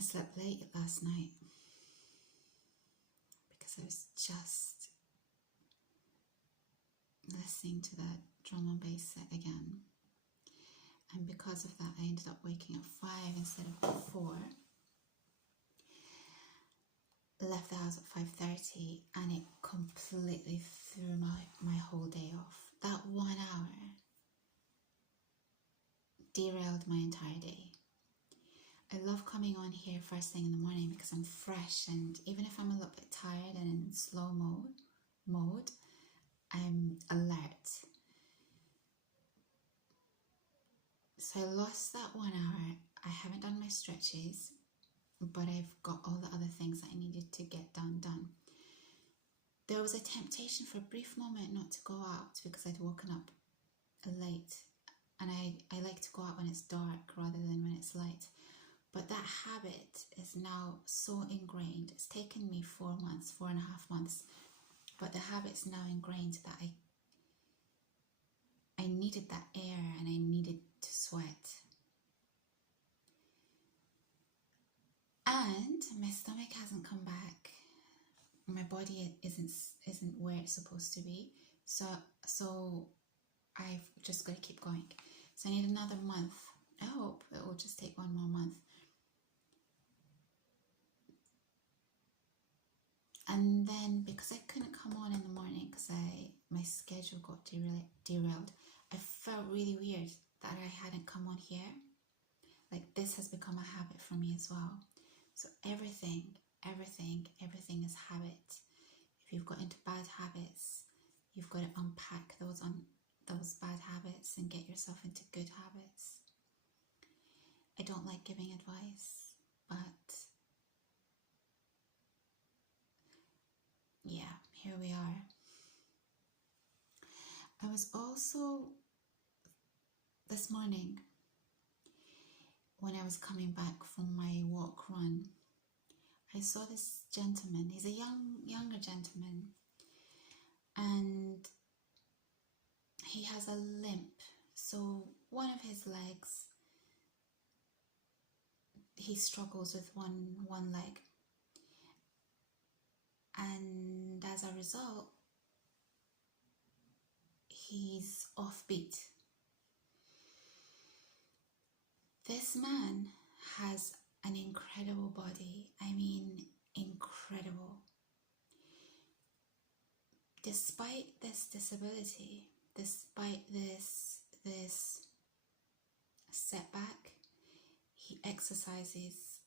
I slept late last night because I was just listening to that drum and bass set again. And because of that, I ended up waking up 5 instead of 4. Left the house at 5:30 and it completely threw my whole day off. That 1 hour derailed my entire day. I love coming on here first thing in the morning because I'm fresh, and even if I'm a little bit tired and in slow mode, I'm alert. So I lost that 1 hour. I haven't done my stretches, but I've got all the other things that I needed to get done. There was a temptation for a brief moment not to go out because I'd woken up late, and I like to go out when it's dark rather than when it's light. But that habit is now so ingrained. It's taken me 4 months, 4.5 months, but the habit's now ingrained that I needed that air and I needed to sweat. And my stomach hasn't come back. My body isn't where it's supposed to be. So I've just got to keep going. So I need another month. I hope it will just take 1 more month. And then because I couldn't come on in the morning because my schedule got derailed, I felt really weird that I hadn't come on here. Like, this has become a habit for me as well. So everything is habit. If you've got into bad habits, you've got to unpack those bad habits and get yourself into good habits. I don't like giving advice, but yeah, here we are. I was also, this morning, when I was coming back from my walk run, I saw this gentleman. He's a younger gentleman, and he has a limp. So one of his legs, he struggles with one leg, and as a result, he's offbeat. This man has an incredible body. I mean, incredible. Despite this disability, despite this setback, he exercises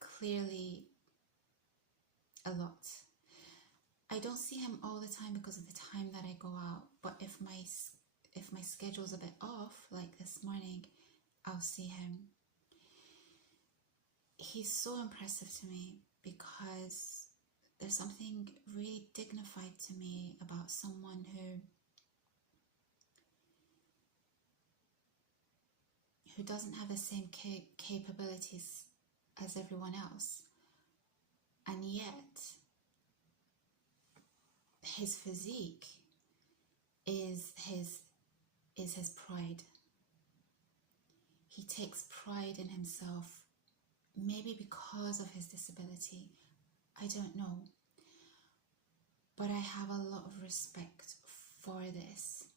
clearly a lot. I don't see him all the time because of the time that I go out, but if my schedule's a bit off, like this morning, I'll see him. He's so impressive to me because there's something really dignified to me about someone who doesn't have the same capabilities as everyone else, and yet his physique is his pride. He takes pride in himself, maybe because of his disability. I don't know. But I have a lot of respect for this.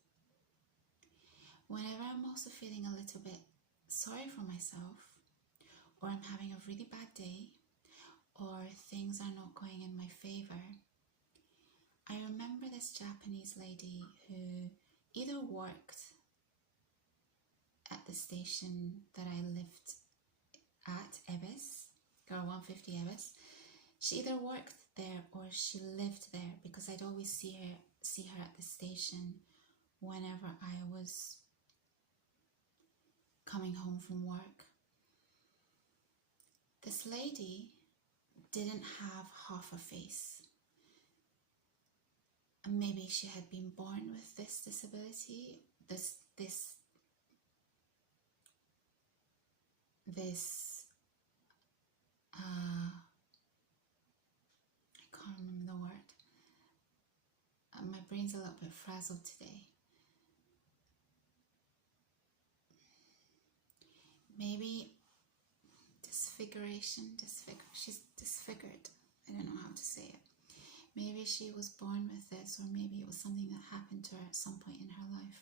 Whenever I'm also feeling a little bit sorry for myself, or I'm having a really bad day, or things are not going in my favor, I remember this Japanese lady who either worked at the station that I lived at, Ebis, Girl 150 Ebis. She either worked there or she lived there, because I'd always see her at the station whenever I was coming home from work. This lady didn't have half a face. Maybe she had been born with this disability, this I can't remember the word. My brain's a little bit frazzled today. Maybe she's disfigured. I don't know how to say it. Maybe she was born with this, or maybe it was something that happened to her at some point in her life.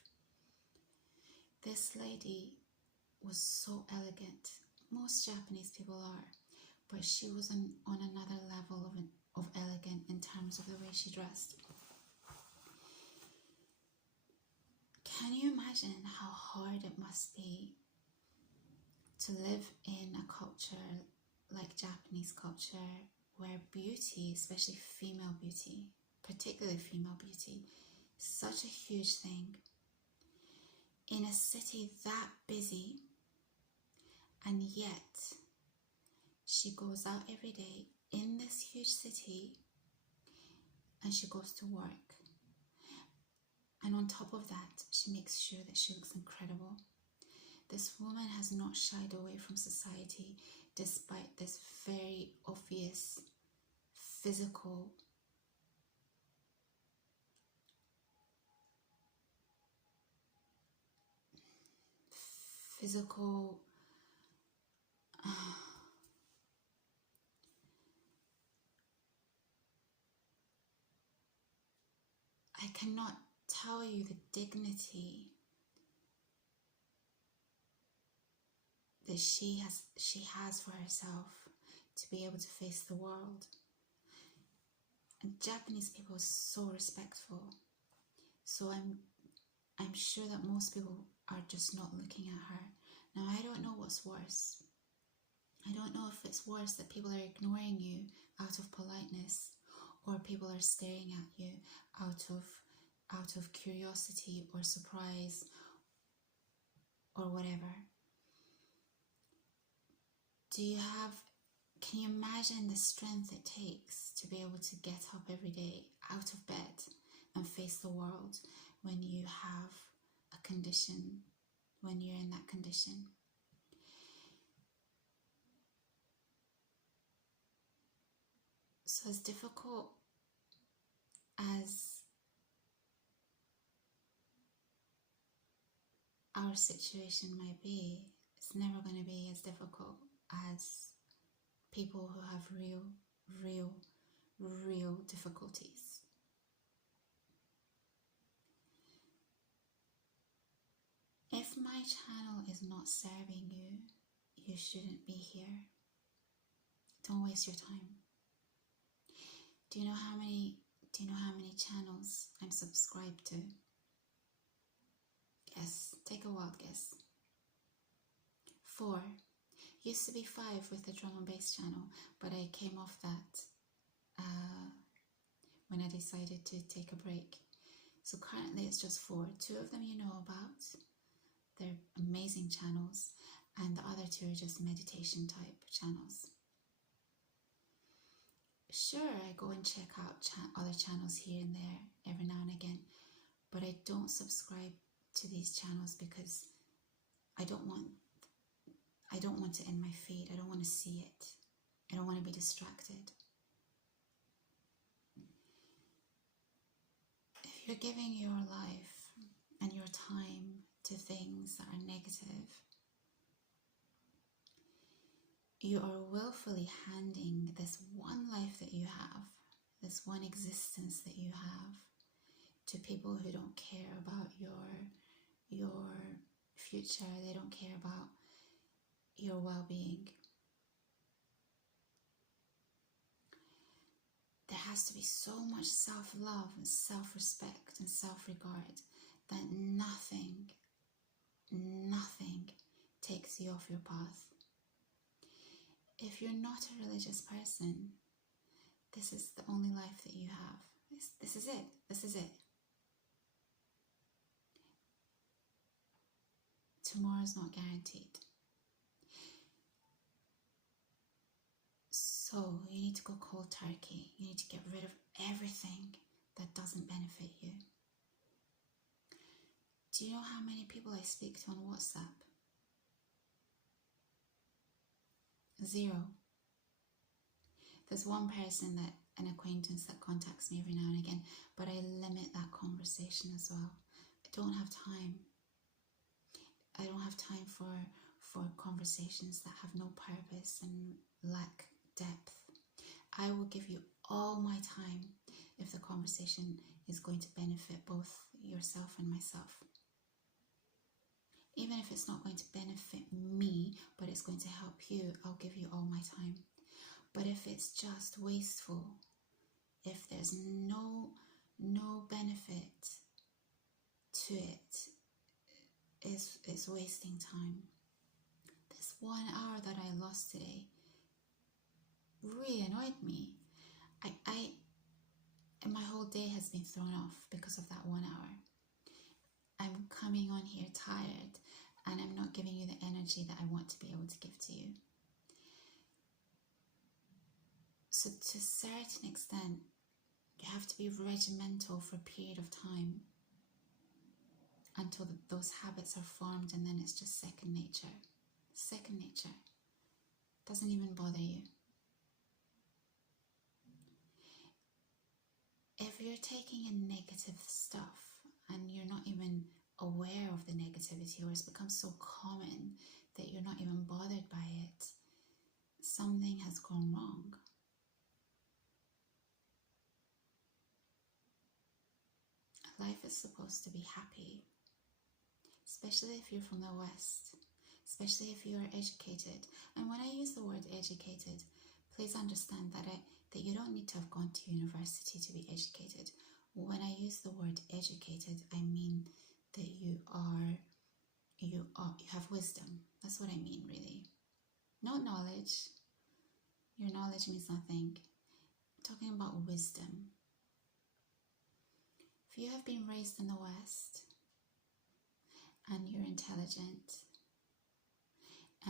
This lady was so elegant. Most Japanese people are, but she was on another level of elegant in terms of the way she dressed. Can you imagine how hard it must be to live in a culture like Japanese culture, where beauty, especially female beauty, particularly female beauty, is such a huge thing. In a city that busy, and yet she goes out every day in this huge city and she goes to work. And on top of that, she makes sure that she looks incredible. This woman has not shied away from society despite this very obvious physical I cannot tell you the dignity that she has for herself to be able to face the world. And Japanese people are so respectful. So I'm sure that most people are just not looking at her. Now, I don't know what's worse. I don't know if it's worse that people are ignoring you out of politeness, or people are staring at you out of curiosity or surprise or whatever. Can you imagine the strength it takes to be able to get up every day out of bed and face the world when you have a condition, when you're in that condition? So as difficult as our situation might be, it's never going to be as difficult as people who have real difficulties. If my channel is not serving you, you shouldn't be here. Don't waste your time. Do you know how many channels I'm subscribed to? Guess. Take a wild guess. 4. Used to be 5 with the drum and bass channel, but I came off that when I decided to take a break. So currently it's just 4. 2 of them you know about. They're amazing channels, and the other 2 are just meditation type channels. Sure, I go and check out other channels here and there every now and again, but I don't subscribe to these channels because I don't want it in my feed. I don't want to see it. I don't want to be distracted. If you're giving your life and your time to things that are negative, you are willfully handing this one life that you have, this one existence that you have, to people who don't care about your future. They don't care about your well-being. There has to be so much self-love and self-respect and self-regard that nothing takes you off your path. If you're not a religious person, this is the only life that you have. This is it. This is it. Tomorrow's not guaranteed. So you need to go cold turkey. You need to get rid of everything that doesn't benefit you. Do you know how many people I speak to on WhatsApp? 0. There's one person, an acquaintance, that contacts me every now and again, but I limit that conversation as well. I don't have time. I don't have time for conversations that have no purpose and lack depth. I will give you all my time if the conversation is going to benefit both yourself and myself. Even if it's not going to benefit me, but it's going to help you, I'll give you all my time. But if it's just wasteful, if there's no benefit to it, it's wasting time. This 1 hour that I lost today really annoyed me. And my whole day has been thrown off because of that 1 hour. I'm coming on here tired and I'm not giving you the energy that I want to be able to give to you. So to a certain extent, you have to be regimental for a period of time until those habits are formed, and then it's just second nature. Second nature. Doesn't even bother you. If you're taking in negative stuff and you're not even aware of the negativity, or it's become so common that you're not even bothered by it, something has gone wrong. Life is supposed to be happy, especially if you're from the West, especially if you are educated. And when I use the word educated, please understand that you don't need to have gone to university to be educated. When I use the word educated, I mean that you have wisdom. That's what I mean, really. Not knowledge. Your knowledge means nothing. I'm talking about wisdom. If you have been raised in the West and you're intelligent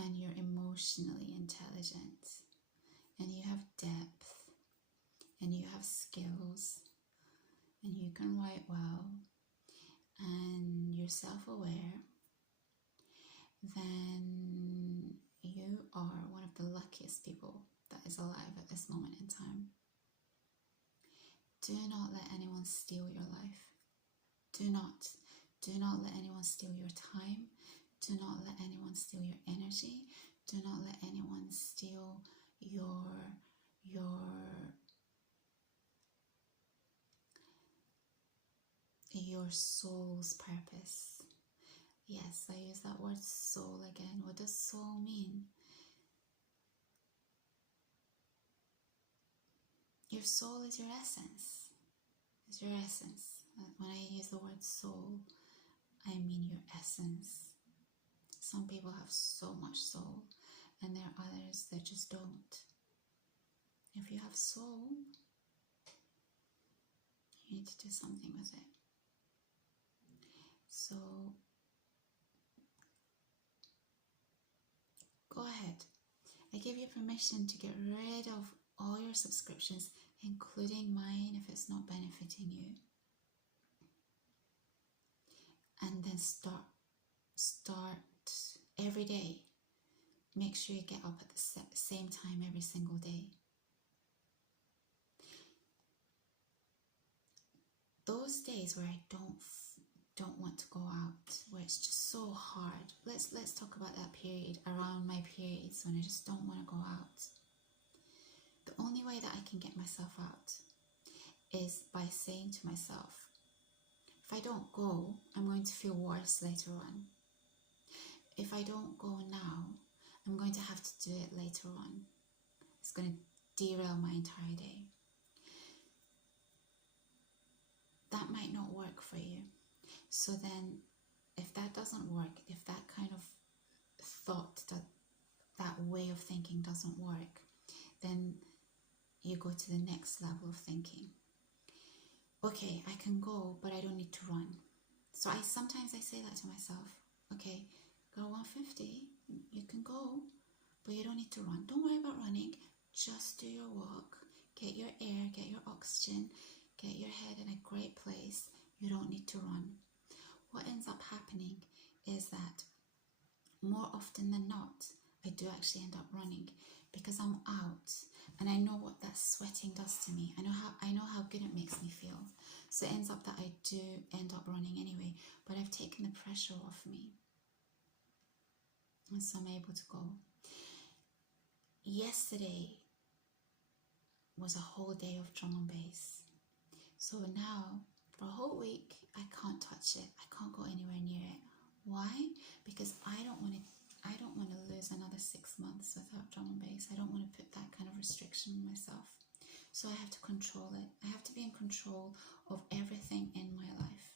and you're emotionally intelligent and you have depth and you have skills and you can write well and you're self-aware, then you are one of the luckiest people that is alive at this moment in time. Do not let anyone steal your life. Do not let anyone steal your time. Do not let anyone steal your energy. Do not let anyone steal your soul's purpose. Yes, I use that word soul again. What does soul mean? Your soul is your essence. It's your essence. When I use the word soul, I mean your essence. Some people have so much soul, and there are others that just don't. If you have soul, you need to do something with it. So, go ahead. I give you permission to get rid of all your subscriptions, including mine if it's not benefiting you. And then start every day. Make sure you get up at the same time every single day. Those days where I don't want to go out, where it's just so hard. Let's talk about that period around my periods when I just don't want to go out. The only way that I can get myself out is by saying to myself, if I don't go, I'm going to feel worse later on. If I don't go now, I'm going to have to do it later on. It's going to derail my entire day. That might not work for you. So then, if that doesn't work, if that kind of thought, that way of thinking doesn't work, then you go to the next level of thinking. Okay, I can go, but I don't need to run. So sometimes I say that to myself. Okay, girl 150, you can go, but you don't need to run. Don't worry about running. Just do your walk. Get your air, get your oxygen, get your head in a great place. You don't need to run. What ends up happening is that more often than not, I do actually end up running because I'm out and I know what that sweating does to me. I know how good it makes me feel. So it ends up that I do end up running anyway, but I've taken the pressure off me. and so I'm able to go. Yesterday was a whole day of drum and bass. So now, for a whole week, I can't touch it. I can't go anywhere near it. Why? Because I don't want to lose another 6 months without drum and bass. I don't want to put that kind of restriction on myself. So I have to control it. I have to be in control of everything in my life.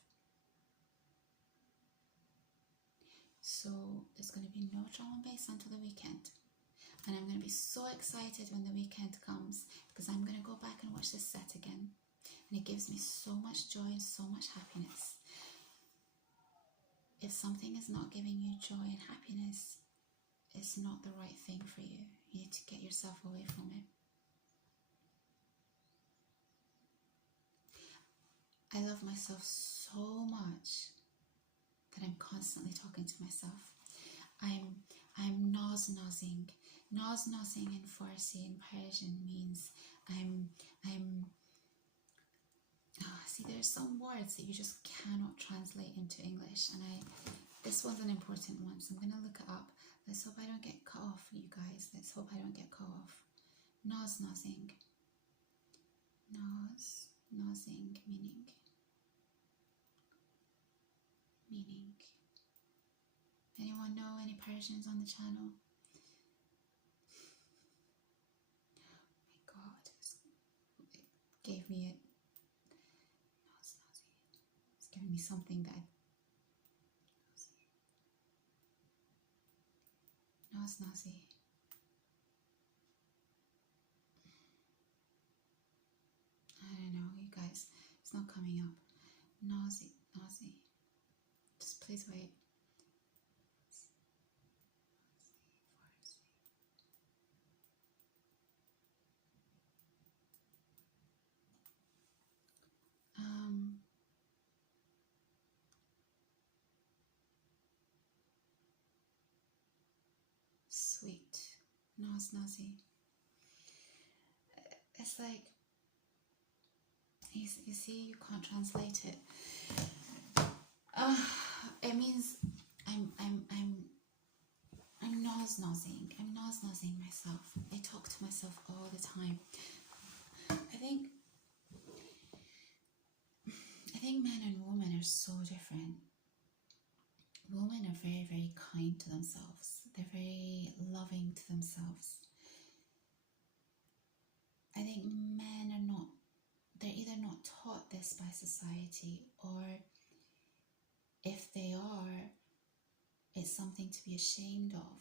So there's going to be no drum and bass until the weekend. And I'm going to be so excited when the weekend comes, because I'm going to go back and watch this set again. And it gives me so much joy and so much happiness. If something is not giving you joy and happiness, it's not the right thing for you. You need to get yourself away from it. I love myself so much that I'm constantly talking to myself. I'm naz-nazing. Naz-nazing in Farsi and Persian means see, there's some words that you just cannot translate into English, and this one's an important one, so I'm going to look it up. Let's hope I don't get cut off, you guys. Let's hope I don't get cut off. Naz-nazing. Naz-nazing, meaning. Anyone know any Persians on the channel? Oh my God, it gave me it. It's giving me something that Naz-nazi. I don't know, you guys. It's not coming up. Nazi. Just please wait. Sweet. Naz-nazi. It's like, you see, you can't translate it. It means I'm naz-nazing. I'm naz-nazing myself. I talk to myself all the time. I think men and women are so different. Women are very, very kind to themselves. They're very loving to themselves. I think men are not, they're either not taught this by society, or if they are, it's something to be ashamed of.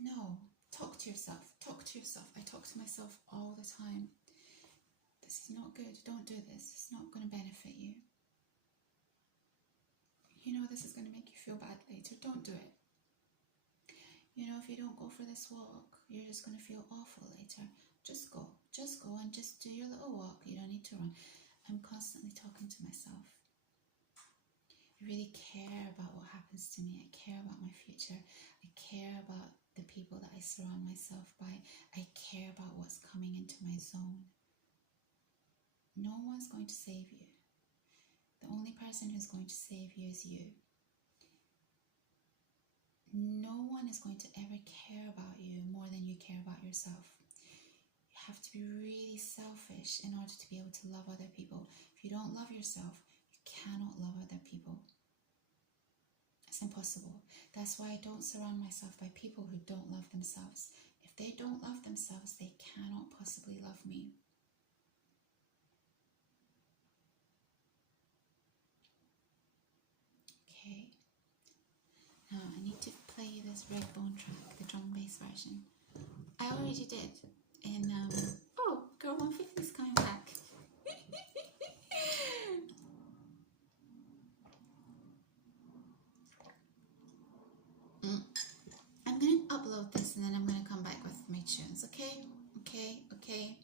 No, talk to yourself. Talk to yourself. I talk to myself all the time. This is not good. Don't do this. It's not going to benefit you. You know, this is going to make you feel bad later. Don't do it. You know, if you don't go for this walk, you're just going to feel awful later. Just go. Just go and just do your little walk. You don't need to run. I'm constantly talking to myself. I really care about what happens to me. I care about my future. I care about the people that I surround myself by. I care about what's coming into my zone. No one's going to save you. The only person who's going to save you is you. No one is going to ever care about you more than you care about yourself. You have to be really selfish in order to be able to love other people. If you don't love yourself, you cannot love other people. It's impossible. That's why I don't surround myself by people who don't love themselves. If they don't love themselves, they cannot possibly love me. Okay. Now I need to play this Red Bone track, the drum bass version. I already did. And oh, Girl 150 is coming back. I'm gonna upload this and then I'm gonna come back with my tunes, okay? Okay.